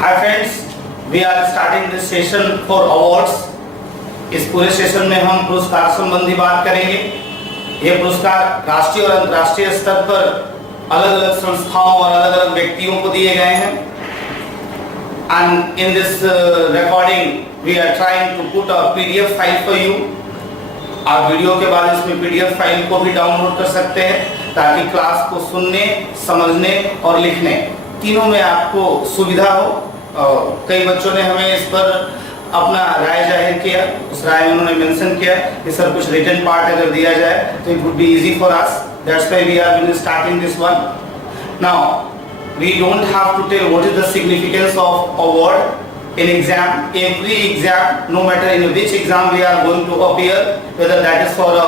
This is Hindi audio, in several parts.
Hi friends, we are starting this session for awards. इस पूरे सेशन में हम पुरस्कार संबंधी बात करेंगे। ये पुरस्कार राष्ट्रीय और अंतर्राष्ट्रीय स्तर पर अलग-अलग संस्थाओं और अलग-अलग व्यक्तियों को दिए गए हैं। And in this recording, we are trying to put a PDF file for you. आप वीडियो के बाद इसमें PDF फाइल को भी डाउनलोड कर सकते हैं ताकि क्लास को सुनने, समझने और लिखने तीनों में आपको सुविधा हो। कई बच्चों ने हमें इस पर अपना राय जाहिर किया। उस राय में उन्होंने मेंशन किया कि सर कुछ रिटन पार्ट अगर दिया जाए तो it would be easy for us. That's why we are been starting this one. Now we don't have to tell what is the significance of award in exam. Every exam, no matter in which exam we are going to appear, whether that is for a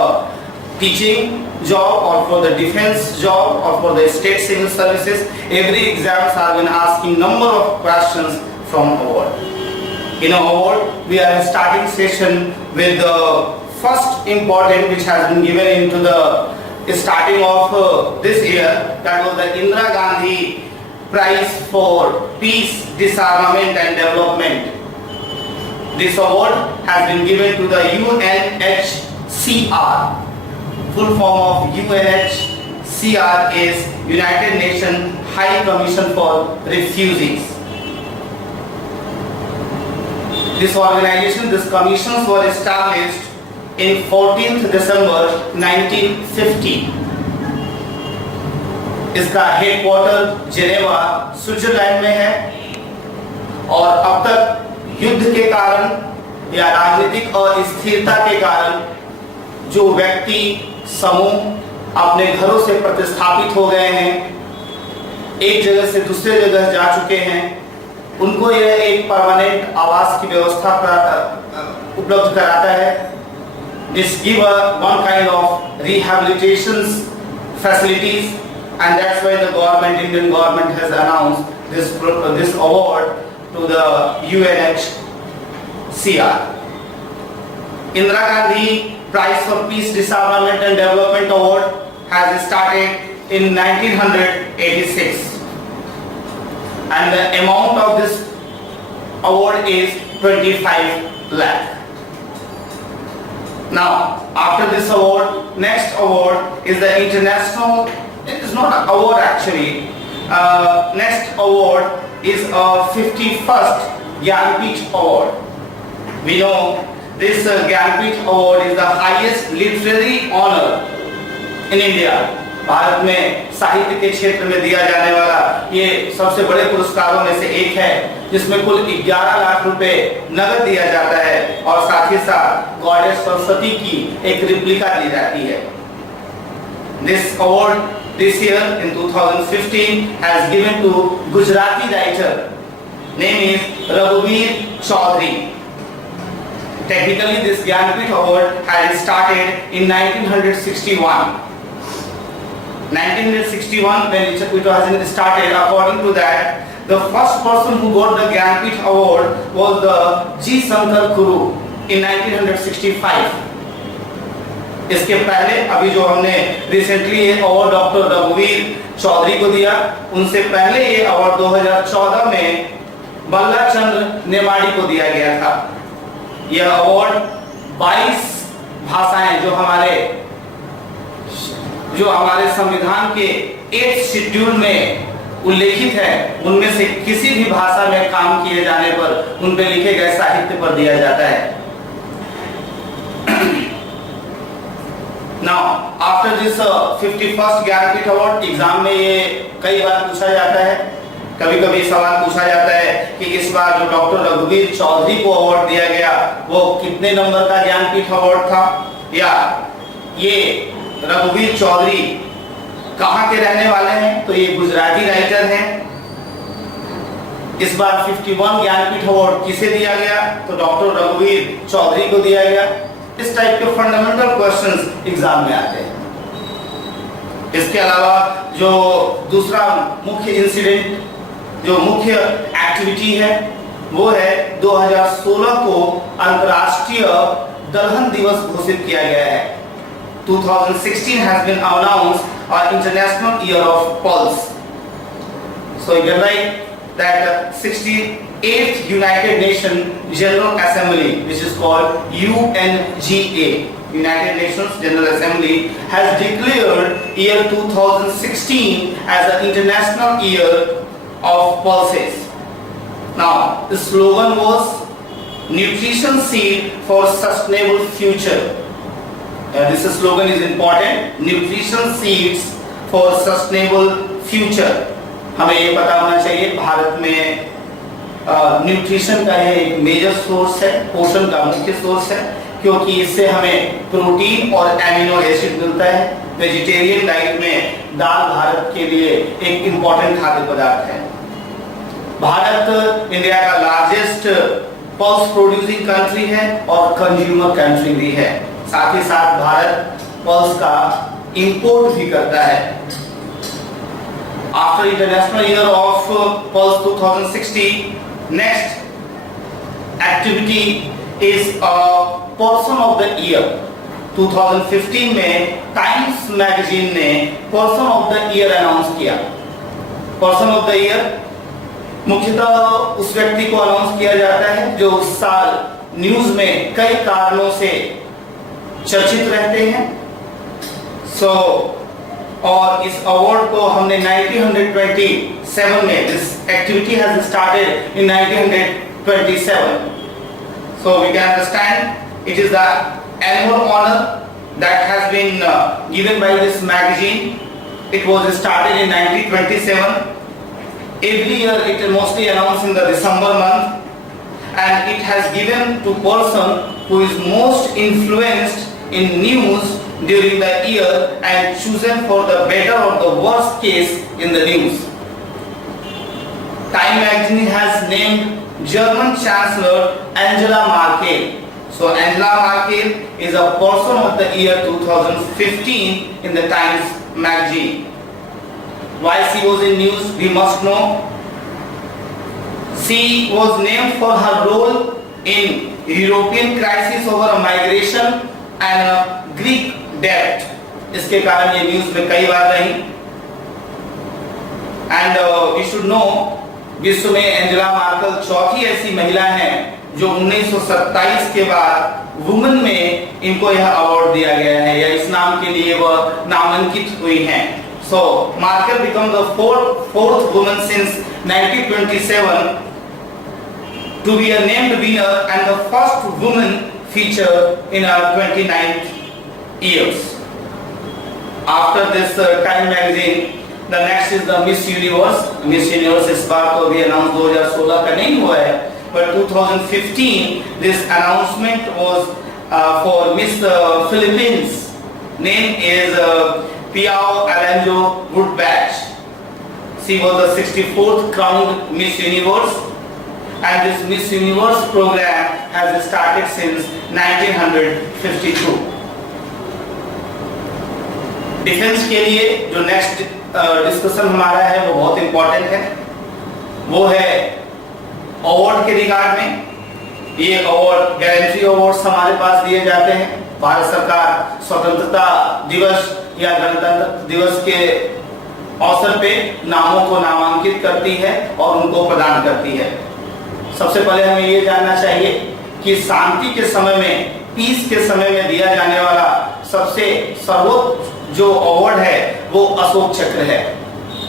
teaching job or for the defense job or for the state civil services, every exams are been asking number of questions from award. In award, we are starting session with the first important which has been given into the starting of this year, that was the Indira Gandhi Prize for Peace, Disarmament and Development. This award has been given to the UNHCR. Full form of UNHCR is United Nations High Commission for Refugees. This organization, these commissions were established in 14th December 1950. इसका हेडक्वार्टर जेनेवा स्विट्जरलैंड में है और अब तक युद्ध के कारण या राजनीतिक अस्थिरता के कारण जो व्यक्ति समूह अपने घरों से प्रतिस्थापित हो गए हैं, एक जगह से दूसरे जगह जा चुके हैं, उनको यह एक परमानेंट आवास की व्यवस्था उपलब्ध कराता है। This give one kind of rehabilitation facilities. And that's why the government, Indian government, has announced this award to the UNHCR. Indira Gandhi Prize for Peace, Disarmament and Development Award has started in 1986, and the amount of this award is 25 lakh. Now, after this award, next award is the international. It is not an award actually. Next award is a 51st Jnanpith Award. We know this Jnanpith Award is the highest literary honor in India. Bharat में साहित्य के क्षेत्र में दिया जाने वाला ये सबसे बड़े पुरस्कारों में से एक है, जिसमें कुल 11 लाख रुपए नगद दिया जाता है और साथ ही साथ गॉडेस सरस्वती की एक रिप्लिका दी जाती है। This award this year in 2015 has given to Gujarati writer. Name is Raghuveer Chaudhary. Technically, this Jnanpith Award had started in 1961. 1961, when it was started, according to that, the first person who got the Jnanpith Award was the G. Shankar Kuru in 1965. इसके पहले अभी जो हमने रिसेंटली ये अवार्ड डॉक्टर रघुवीर चौधरी को दिया, उनसे पहले ये अवार्ड 2014 में बल्ला चंद्र नेमाड़ी को दिया गया था। यह अवार्ड 22 भाषाएं जो हमारे संविधान के 8th शेड्यूल में उल्लेखित है, उनमें से किसी भी भाषा में काम किए जाने पर उन पे लिखे गए साहित्य पर दिया जाता है। Now, after this 51st Jnanpith Award, exam में ये कई बार पूछा जाता है। कभी-कभी सवाल पूछा जाता है कि इस बार जो डॉक्टर रघुवीर चौधरी को अवार्ड दिया गया वो कितने नंबर का ज्ञानपीठ अवार्ड था, या ये रघुवीर चौधरी कहाँ के रहने वाले हैं, तो ये गुजराती राइटर हैं। इस बार 51 ज्ञानपीठ अवार्ड किसे दिया गया, तो डॉक्टर रघुवीर चौधरी को दिया गया। इस टाइप के फंडामेंटल क्वेश्चंस एग्जाम में आते हैं। इसके अलावा जो दूसरा मुख्य इंसिडेंट, जो मुख्य एक्टिविटी है, वो है 2016 को अंतर्राष्ट्रीय दलहन दिवस घोषित किया गया है। 2016 has been announced our International Year of Pulse. So you get right, that 68th United Nations General Assembly, which is called UNGA, United Nations General Assembly, has declared year 2016 as the International Year of Pulses. Now, the slogan was Nutrition Seed for Sustainable Future. This slogan is important. Nutrition Seeds for Sustainable Future. हमें ये पता होना चाहिए भारत में न्यूट्रिशन का ये एक मेजर सोर्स है, पोषण का मुख्य सोर्स है, क्योंकि इससे हमें प्रोटीन और एमिनो एसिड मिलता है। वेजिटेरियन डाइट में दाल भारत के लिए एक इम्पोर्टेंट खाद्य पदार्थ है। भारत इंडिया का लार्जेस्ट पल्स प्रोड्यूसिंग कंट्री है और कंज्यूमर कंट्री भी है। साथ ही साथ भारत पल्स का इंपोर्ट भी करता है। After International Year of Pulse 2016, next activity is Person of the Year. 2015 में टाइम्स मैगजीन ने Person of the Year announce किया। Person of the Year मुख्यतः उस व्यक्ति को अनाउंस किया जाता है जो उस साल न्यूज में कई कारणों से चर्चित रहते हैं। और इस अवार्ड को हमने 1927 में, this activity has started in 1927, so we can understand it is the annual honor that has been given by this magazine. It was started in 1927. Every year it is mostly announced in the December month, and it has given to person who is most influenced in news during the year and chosen for the better or the worst case in the news. Time magazine has named German Chancellor Angela Merkel. So Angela Merkel is a Person of the Year 2015 in the Times magazine. Why she was in news, we must know. She was named for her role in European crisis over migration and Greek debt, इसके कारण ये न्यूज में कई बार रही। एंड वी शुड नो, विश्व में एंजेला मार्केल चौथी ऐसी महिला हैं जो 1927 के बाद वुमेन में इनको यह अवार्ड दिया गया है या इस नाम के लिए वह नामांकित हुई हैं। So Merkel become the fourth women since 1927 to be a named winner and the first woman featured in our 29th years. After this Time magazine, the next is the Miss Universe. Miss Universe इस बार तो अभी अनाउंस 2016 का नहीं हुआ है, but 2015 this announcement was for Miss Philippines. Name is Piao Alanjo Woodbatch. She was the 64th crowned Miss Universe, and this Miss Universe program has started since 1952. Defence के लिए जो नेक्स्ट डिस्कशन हमारा है वो बहुत इंपॉर्टेंट है, वो है अवार्ड के रिगार्ड में। ये अवार्ड गैलेंट्री अवार्ड्स हमारे पास दिए जाते हैं। भारत सरकार स्वतंत्रता दिवस या गणतंत्र दिवस के अवसर पे नामों को नामांकित करती है और उनको प्रदान करती है। सबसे पहले हमें ये जानना चाहिए कि शांति के समय में, पीस के समय में दिया जाने वाला सबसे सर्वोच्च जो अवार्ड है वो अशोक चक्र है।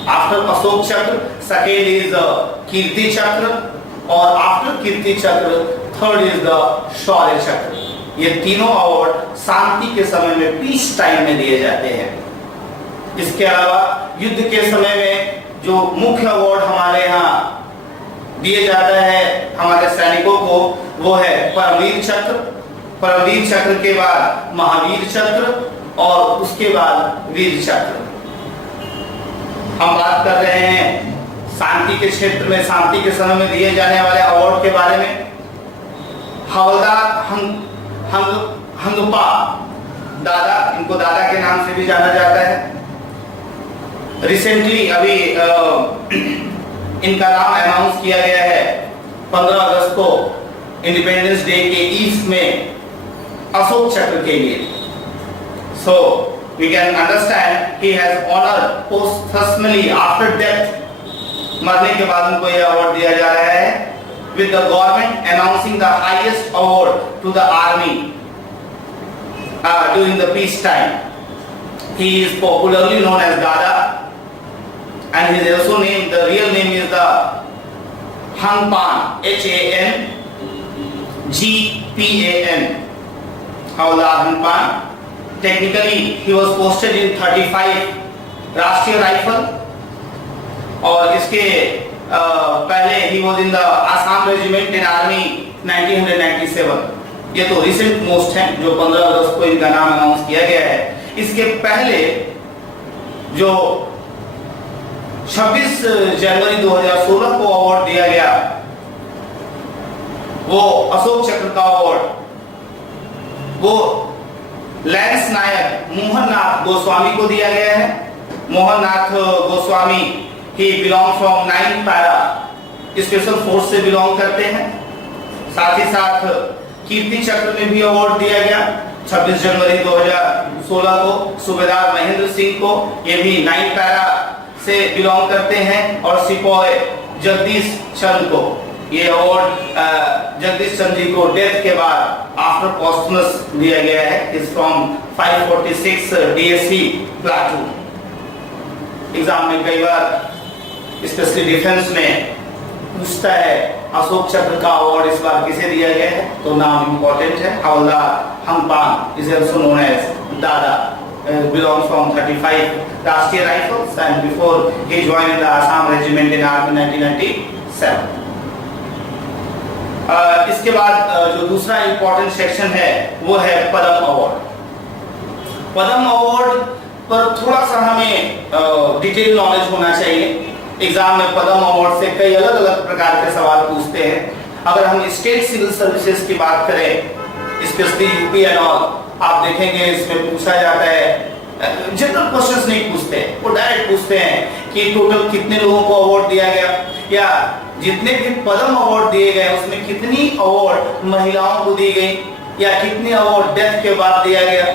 आफ्टर अशोक चक्र सेकेंड इज कीर्ति चक्र और आफ्टर कीर्ति चक्र थर्ड इज द शौर्य चक्र। ये तीनों अवार्ड शांति के समय में, पीस टाइम में दिए जाते हैं। इसके अलावा युद्ध के समय में जो मुख्य अवार्ड हमारे यहाँ दिए जाता है हमारे सैनिकों को, वो है परमवीर चक्र। परमवीर चक्र के बाद महावीर चक्र और उसके बाद वीर चक्र। हम बात कर रहे हैं शांति के क्षेत्र में, शांति के समय में दिए जाने वाले अवार्ड के बारे में। हवलदार हंगपा दादा, इनको दादा के नाम से भी जाना जाता है। रिसेंटली अभी इनका नाम अनाउंस किया गया है 15 अगस्त को इंडिपेंडेंस डे के ईव में अशोक चक्र के लिए। So we can understand he has honored posthumously after death मरने के बाद उनको यह अवार्ड दिया जा रहा है, with the government announcing the highest award to the army during the peace time. He is popularly known as Dada, and his also name, the real name is the Hangpan, Hangpan, Havaldar Hangpan. Technically, he was posted in 35 राष्ट्रीय राइफल, और इसके पहले he was in the Assam regiment in army 1997। ये तो रिसेंट मोस्ट है जो 15 अगस्त को इनका नाम अनाउंस किया गया है। इसके पहले जो 26 जनवरी 2016 को अवार्ड दिया गया, वो अशोक चक्र का अवार्ड वो लैंस नायक मोहन नाथ गोस्वामी को दिया गया है। Mohan Nath Goswami he belong from 9 para special force से बिलोंग करते हैं। साथ ही साथ कीर्ति चक्र में भी अवार्ड दिया गया 26 जनवरी 2016 को सूबेदार महेंद्र सिंह को, ये भी 9 पैरा से बिलोंग करते हैं। और सिपाही जगदीश चंद को ये अवार्ड जगदीश चंद जी को डेथ के बाद आफ्टर पॉस्टमस दिया गया है। Is from 546 DSC platoon. Exam में कई बार स्पेशली डिफेंस में पूछता है अशोक चक्र का अवार्ड इस बार किसे दिया गया है, तो नाम इंपॉर्टेंट है। हवलदार हंगपान इज आल्सो नोन एज दादा, belongs from 35 राष्ट्रीय rifles and before he joined the Assam regiment in army 1997। इसके बाद जो दूसरा इंपॉर्टेंट सेक्शन है वो है पद्म अवार्ड। पद्म अवार्ड पर थोड़ा सा हमें डिटेल नॉलेज होना चाहिए। एग्जाम में पद्म अवार्ड से कई अलग अलग प्रकार के सवाल पूछते हैं। अगर हम स्टेट सिविल सर्विसेज की बात करें, स्पेशली यूपी एंड ऑल, आप देखेंगे इसमें पूछा जाता है, जनरल क्वेश्चंस नहीं पूछते, वो डायरेक्ट पूछते हैं कि टोटल कितने लोगों को अवार्ड दिया गया, या जितने भी पद्म अवार्ड दिए गए उसमें कितनी अवार्ड महिलाओं को दी गई, या कितने अवार्ड डेथ के बाद दिया गया।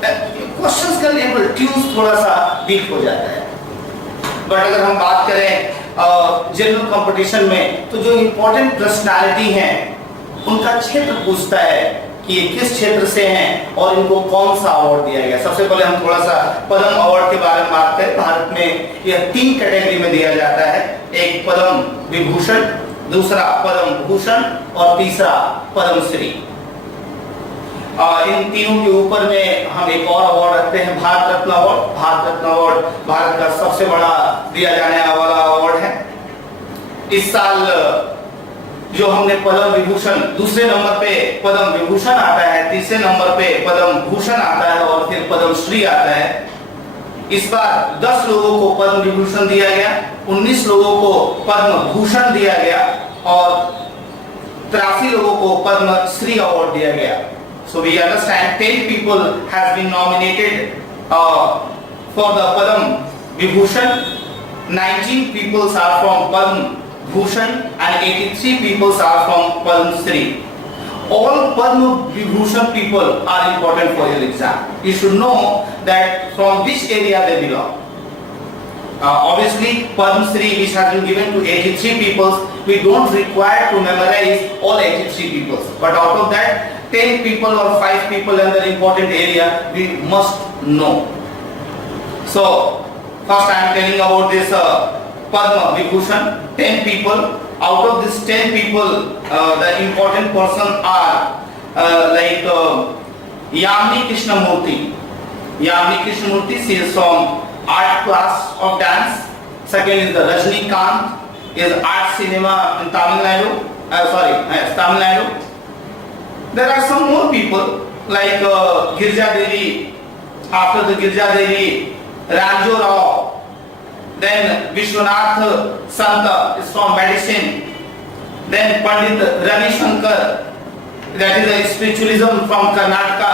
क्वेश्चंस का लेवल ट्यून्स थोड़ा सा वीक हो जाता है। बट अगर हम बात करें जनरल कंपटीशन में, तो जो इंपॉर्टेंट पर्सनालिटी हैं उनका क्षेत्र पूछता है कि ये किस क्षेत्र से हैं और इनको कौन सा अवार्ड दिया गया। सबसे पहले हम थोड़ा सा पद्म अवार्ड के बारे में बात करें। भारत में यह 3 कैटेगरी में दिया जाता है, एक पद्म विभूषण, दूसरा पद्म भूषण और तीसरा पद्म श्री। इन तीनों के ऊपर में हम एक और अवार्ड रखते हैं, भारत रत्न अवार्ड। भारत रत्न अवार्ड भारत का सबसे बड़ा दिया जाने वाला अवार्ड है। इस साल जो हमने पद्म विभूषण, दूसरे नंबर पे पद्म विभूषण आता है, तीसरे नंबर पे पद्म भूषण आता है और फिर पद्म श्री आता है। इस बार 10 लोगों को पद्म विभूषण दिया गया, 19 लोगों को पद्म भूषण दिया गया और 83 लोगों को पद्म श्री अवार्ड दिया गया। So we understand 10 people has been nominated for the Padma Vibhushan, 19 people are from Padma Bhushan and 83 people are from Padma Shri. All Padma Vibhushan people are important for your exam. You should know that from which area they belong. Obviously Padma Shri, which has been given to 83 people, we don't require to memorize all 83 people, but out of that 10 people or 5 people in the important area we must know. So first I am telling about this Padma Vibhushan. 10 people. Out of this 10 people, the important person are like Yamini Krishnamurthy. Yamini Krishnamurthy, she is from art class of dance. Second is the Rajnikant, is art cinema in Tamil Nadu. Tamil Nadu. There are some more people like Girja Devi. After the Girja Devi, Ranjo Rao. Then Vishwanath Santa is from medicine. Then Pandit Ravi Shankar, that is a spiritualism from Karnataka.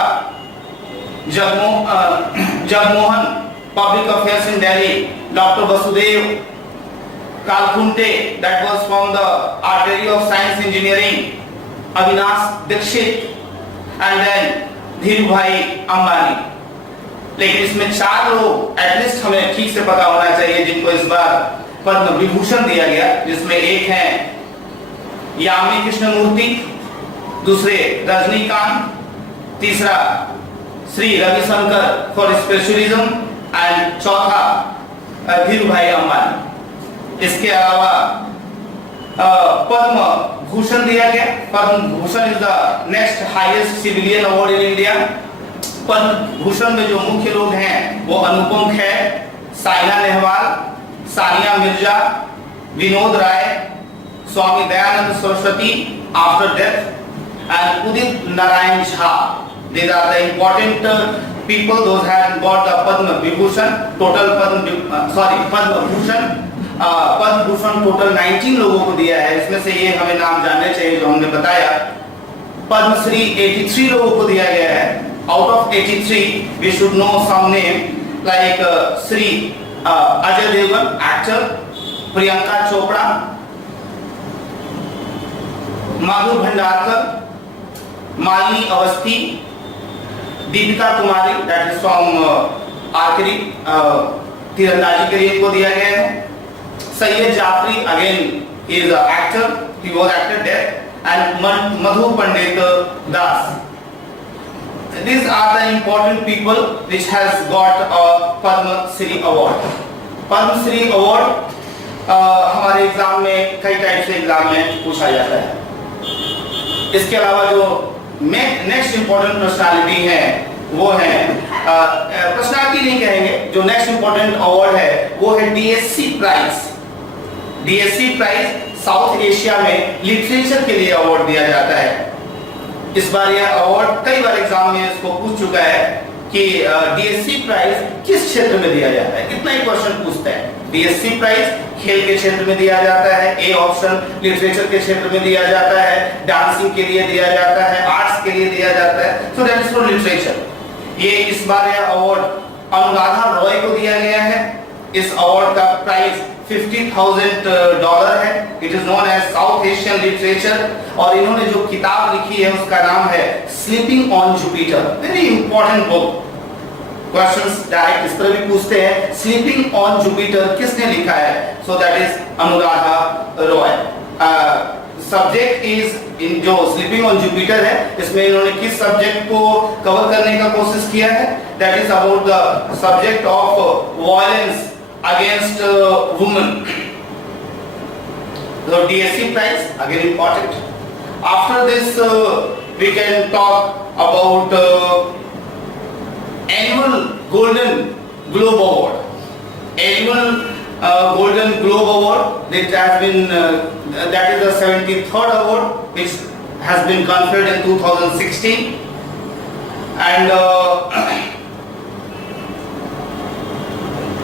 Jagmohan, public affairs in Delhi. Dr. Vasudev Kalkunte, that was from the artery of science engineering. Avinash Dixit and then Dhirubhai Ambani. लेकिन इसमें 4 लोग एटलीस्ट हमें ठीक से पता होना चाहिए जिनको इस बार पद्म विभूषण दिया गया, जिसमें एक है यामिनी कृष्णमूर्ति, दूसरे रजनीकांत, तीसरा Shri Ravi Shankar for spiritualism and चौथा धीरूभाई अंबानी। इसके अलावा पद्म भूषण दिया गया। Padma Bhushan is the next highest civilian award in India. Padma Bhushan में जो मुख्य लोग हैं वो Anupam Kher, Saina Nehwal, Sania Mirza, Vinod Rai, Swami Dayanand Saraswati after death and Udit Narayan Jha. These are the important people those have got the Padma Vibhushan. Total Padma Bhushan total 19 लोगों को दिया है। इसमें से ये हमें नाम जानने चाहिए जो हमने बताया। पद्मश्री 83 लोगों को दिया गया है। Out of 83 we should know some name like Shri Ajay Devgan actor, Priyanka Chopra, Madhur Bhandarkar, Malini Awasthi, Deepika Kumari that is from archery तीरंदाजी के लिए को दिया गया है। Syed Jafri again is actor, he was actor death and Madhu Pandit Das. These are the important people which has got a Padma Shri award. Padma Shri award हमारे एग्जाम में कई टाइप से एग्जाम में पूछा जाता है। इसके अलावा जो नेक्स्ट इंपॉर्टेंट पर्सनालिटी है वो है पर्सनालिटी नहीं कहेंगे, जो नेक्स्ट इंपॉर्टेंट अवार्ड है वो है DSC prize. DSC prize South Asia में लिटरेचर के लिए अवार्ड दिया जाता है। इस बार यह अवार्ड कई बार एग्जाम में इसको पूछ चुका है कि डीएससी प्राइज किस क्षेत्र में दिया जाता है। इतना ही क्वेश्चन पूछते हैं। डीएससी प्राइज खेल के क्षेत्र में दिया जाता है, ए ऑप्शन लिटरेचर के क्षेत्र में दिया जाता है, डांसिंग के लिए दिया जाता है, आर्ट्स के लिए दिया जाता है। So that is for literature. ये इस बार यह अवार्ड अनुराधा रॉय को दिया गया है। इस अवार्ड का प्राइस $50,000 है। It is known as South Asian literature. और इन्होंने जो किताब लिखी है उसका नाम है sleeping on Jupiter. Very important book. Questions direct इस तरह भी पूछते हैं, स्लीपिंग ऑन जुपिटर किसने लिखा है? So that is Anuradha Roy. Subject is in जो स्लीपिंग ऑन जुपिटर है इसमें इन्होंने किस सब्जेक्ट को कवर करने का कोशिश किया है? That is about the subject of violence against women. The DSC prize again important. After this we can talk about annual Golden Globe Award. Annual Golden Globe Award, it has been that is the 73rd award which has been conferred in 2016, and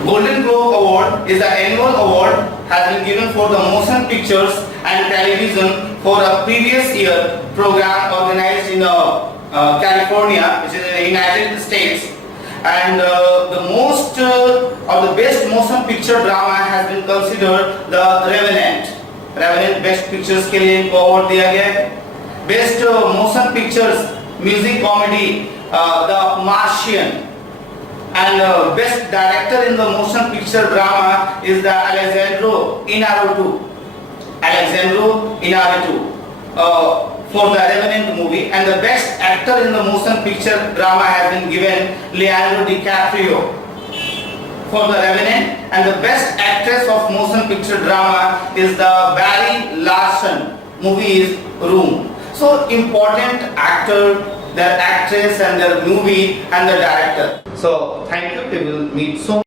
Golden Globe Award is the annual award has been given for the motion pictures and television for a previous year program organized in California, which is in the United States. And the most or the best motion picture drama has been considered The Revenant. Revenant best pictures के लिए इनको award दिया गया है. Best motion pictures music comedy The Martian. And best director in the motion picture drama is the Alexandro Inarritu. Alexandro Inarritu for the Revenant movie. And the best actor in the motion picture drama has been given Leonardo DiCaprio for the Revenant. And the best actress of motion picture drama is the Brie Larson. Movie is Room. So important actor, their actress and their movie and the director. So thank you. We will meet soon.